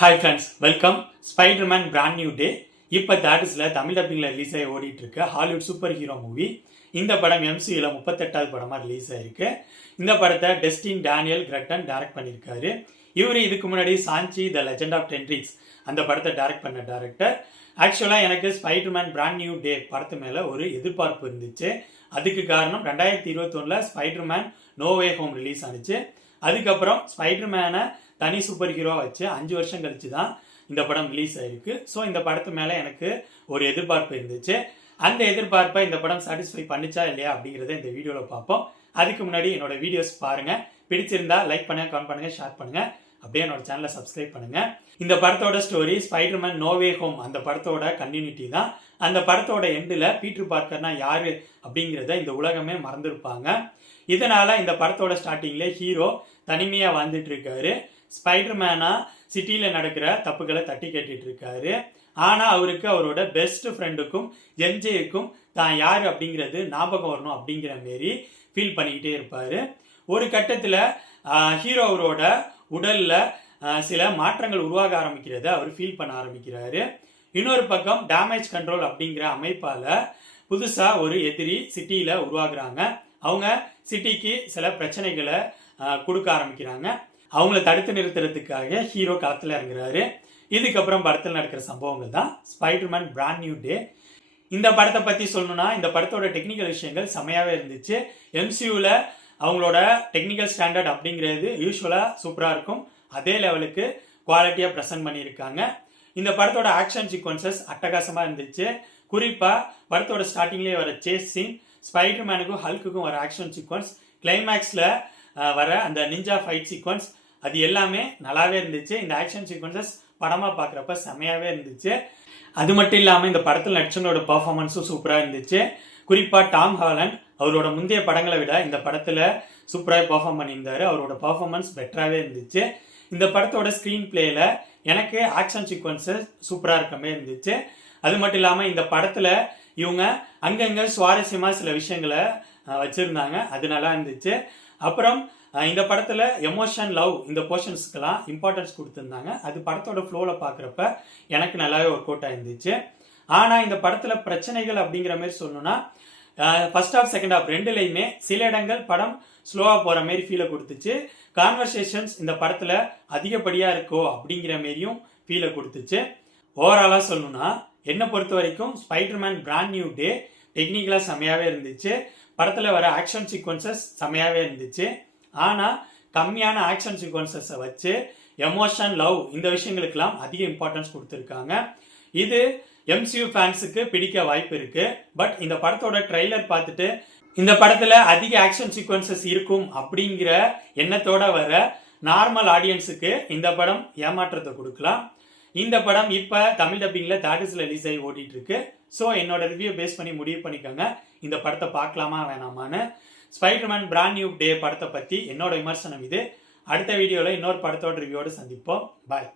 Hi friends, welcome. Spiderman brand new day இப்போ தேட்டர்ஸில் Tamil டப்பிங்கில் release ஆகி ஓடிட்டு இருக்கு ஹாலிவுட் சூப்பர் ஹீரோ மூவி. இந்த படம் MCUல 38வது படமாக ரிலீஸ் ஆயிருக்கு. இந்த படத்தை டெஸ்டின் டேனியல் கிரட்டன் டைரக்ட் பண்ணியிருக்காரு. இவர் இதுக்கு முன்னாடி Shang Chi the legend of ten rings அந்த படத்தை டைரக்ட் பண்ண டைரக்டர். ஆக்சுவலாக எனக்கு ஸ்பைடர்மேன் பிராண்ட் நியூ டே படத்து மேலே ஒரு எதிர்பார்ப்பு இருந்துச்சு. அதுக்கு காரணம் 2021 Spiderman no way home release ஆனிச்சு. அதுக்கப்புறம் ஸ்பைடர்மேனை தனி சூப்பர் ஹீரோ வச்சு 5 வருஷம் கழிச்சு தான் இந்த படம் ரிலீஸ் ஆயிருக்கு. ஸோ இந்த படத்து மேலே எனக்கு ஒரு எதிர்பார்ப்பு இருந்துச்சு. அந்த எதிர்பார்ப்பை இந்த படம் சாட்டிஸ்ஃபை பண்ணிச்சா இல்லையா அப்படிங்கிறத இந்த வீடியோவில் பார்ப்போம். அதுக்கு முன்னாடி என்னோட வீடியோஸ் பாருங்க, பிடிச்சிருந்தா லைக் பண்ணுங்க, கமெண்ட் பண்ணுங்க, ஷேர் பண்ணுங்க, அப்படியே என்னோட சேனலை சப்ஸ்கிரைப் பண்ணுங்க. இந்த படத்தோட story Spider Man no way home அந்த படத்தோட கண்டினியூட்டி தான். அந்த படத்தோட எண்டில் பீட்டர் பார்க்கர்னா யாரு அப்படிங்கிறத இந்த உலகமே மறந்துருப்பாங்க. இதனால இந்த படத்தோட ஸ்டார்டிங்ல ஹீரோ தனிமையா வாழ்ந்துட்டு இருக்காரு. ஸ்பைடர்மேனா சிட்டியில நடக்கிற தப்புகளை தட்டி கேட்டுட்டு இருக்காரு. ஆனா அவருக்கு அவரோட பெஸ்ட் ஃப்ரெண்டுக்கும் எம்ஜேக்கும் தான் யாரு அப்படிங்கிறது ஞாபகம் வரணும் அப்படிங்கிற மாரி ஃபீல் பண்ணிக்கிட்டே இருப்பாரு. ஒரு கட்டத்துல ஹீரோ அவரோட உடல்ல சில மாற்றங்கள் உருவாக ஆரம்பிக்கிறத அவர் ஃபீல் பண்ண ஆரம்பிக்கிறாரு. இன்னொரு பக்கம் டேமேஜ் கண்ட்ரோல் அப்படிங்கிற அமைப்பால புதுசா ஒரு எதிரி சிட்டியில உருவாகுறாங்க. அவங்க சிட்டிக்கு சில பிரச்சனைகளை கொடுக்க ஆரம்பிக்கிறாங்க. அவங்கள தடுத்து நிறுத்துறதுக்காக ஹீரோ களத்தில் இறங்குறாரு. இதுக்கப்புறம் படத்தில் நடக்கிற சம்பவங்கள் தான் ஸ்பைடர்மேன் பிராண்ட் நியூ டே. இந்த படத்தை பத்தி சொல்லணும்னா இந்த படத்தோட டெக்னிக்கல் விஷயங்கள் செமையாவே இருந்துச்சு. MCUல அவங்களோட டெக்னிக்கல் ஸ்டாண்டர்ட் அப்படிங்கிறது யூஸ்வலா சூப்பரா இருக்கும். அதே லெவலுக்கு குவாலிட்டியா ப்ரெசென்ட் பண்ணியிருக்காங்க. இந்த படத்தோட ஆக்ஷன் சீக்வன்சஸ் அட்டகாசமா இருந்துச்சு. குறிப்பா படத்தோட ஸ்டார்டிங்லேயே வர சேஸ் சீன், ஸ்பைடர்மேனுக்கும் ஹல்க்குக்கும் வர ஆக்ஷன் சீக்வன்ஸ், கிளைமேக்ஸ்ல வர அந்த நிஞ்சா ஃபைட் சீக்வன்ஸ், அது எல்லாமே நல்லாவே இருந்துச்சு. இந்த ஆக்ஷன் சீக்வன்சஸ் படமா பார்க்குறப்ப செமையாவே இருந்துச்சு. அது மட்டும் இல்லாமல் இந்த படத்தில் நடிச்சவங்களோட பர்ஃபார்மன்ஸும் சூப்பராக இருந்துச்சு. குறிப்பாக டாம் ஹாலண்ட் அவரோட முந்தைய படங்களை விட இந்த படத்தில் சூப்பராக பெர்ஃபார்ம் பண்ணியிருந்தாரு. அவரோட பர்ஃபார்மன்ஸ் பெட்டராகவே இருந்துச்சு. இந்த படத்தோட ஸ்க்ரீன் பிளேல எனக்கு ஆக்ஷன் சீக்வன்ஸஸ் சூப்பராக இருக்கமே இருந்துச்சு. அது மட்டும் இல்லாமல் இந்த படத்தில் இவங்க அங்கங்க சுவாரஸ்யமாக சில விஷயங்களை வச்சுருந்தாங்க. அது நல்லா இருந்துச்சு. அப்புறம் இந்த படத்தில் எமோஷன், லவ் இந்த போர்ஷன்ஸ்க்கெல்லாம் இம்பார்ட்டன்ஸ் கொடுத்துருந்தாங்க. அது படத்தோட ஃப்ளோவில் பார்க்குறப்ப எனக்கு நல்லாவே ஒர்க் அவுட் ஆயிருந்துச்சு. ஆனால் இந்த படத்தில் பிரச்சனைகள் அப்படிங்கிற மாதிரி சொல்லணும்னா ஃபர்ஸ்ட் ஹாஃப் செகண்ட் ஹாஃப் ரெண்டுலையுமே சில இடங்கள் படம் ஸ்லோவாக போகிற மாரி ஃபீலை கொடுத்துச்சு. கான்வர்சேஷன்ஸ் இந்த படத்தில் அதிகப்படியாக இருக்கோ அப்படிங்கிற மாரியும் ஃபீலை கொடுத்துச்சு. ஓவராலாக சொல்லணும்னா என்னை பொறுத்த வரைக்கும் ஸ்பைடர்மேன் பிராண்ட் நியூ டே டெக்னிக்கலாக செமையாகவே இருந்துச்சு. படத்தில் வர ஆக்ஷன் சீக்வன்சஸ் செமையாகவே இருந்துச்சு. ஆனால் கம்மியான ஆக்ஷன் சீக்வன்சஸை வச்சு எமோஷன், லவ் இந்த விஷயங்களுக்கெல்லாம் அதிக இம்பார்ட்டன்ஸ் கொடுத்துருக்காங்க. இது MCU ஃபேன்ஸுக்கு பிடிக்க வாய்ப்பு இருக்கு. பட் இந்த படத்தோட ட்ரெய்லர் பார்த்துட்டு இந்த படத்தில் அதிக ஆக்ஷன் சீக்வன்சஸ் இருக்கும் அப்படிங்கிற எண்ணத்தோட வர நார்மல் ஆடியன்ஸுக்கு இந்த படம் ஏமாற்றத்தை கொடுக்கலாம். இந்த படம் இப்போ தமிழ் டப்பிங்கில் தேட்டர்ஸில் ரிலீஸ் ஆகி ஓடிட்டு இருக்கு. ஸோ என்னோட ரிவ்யூ பேஸ் பண்ணி முடிவு பண்ணிக்கோங்க இந்த படத்தை பார்க்கலாமா வேணாமான்னு. ஸ்பைடர்மேன் பிராண்ட் நியூ டே படத்தை பற்றி என்னோட விமர்சனம் இது. அடுத்த வீடியோவில் இன்னொரு படத்தோட ரிவ்யூவோடு சந்திப்போம். பாய்.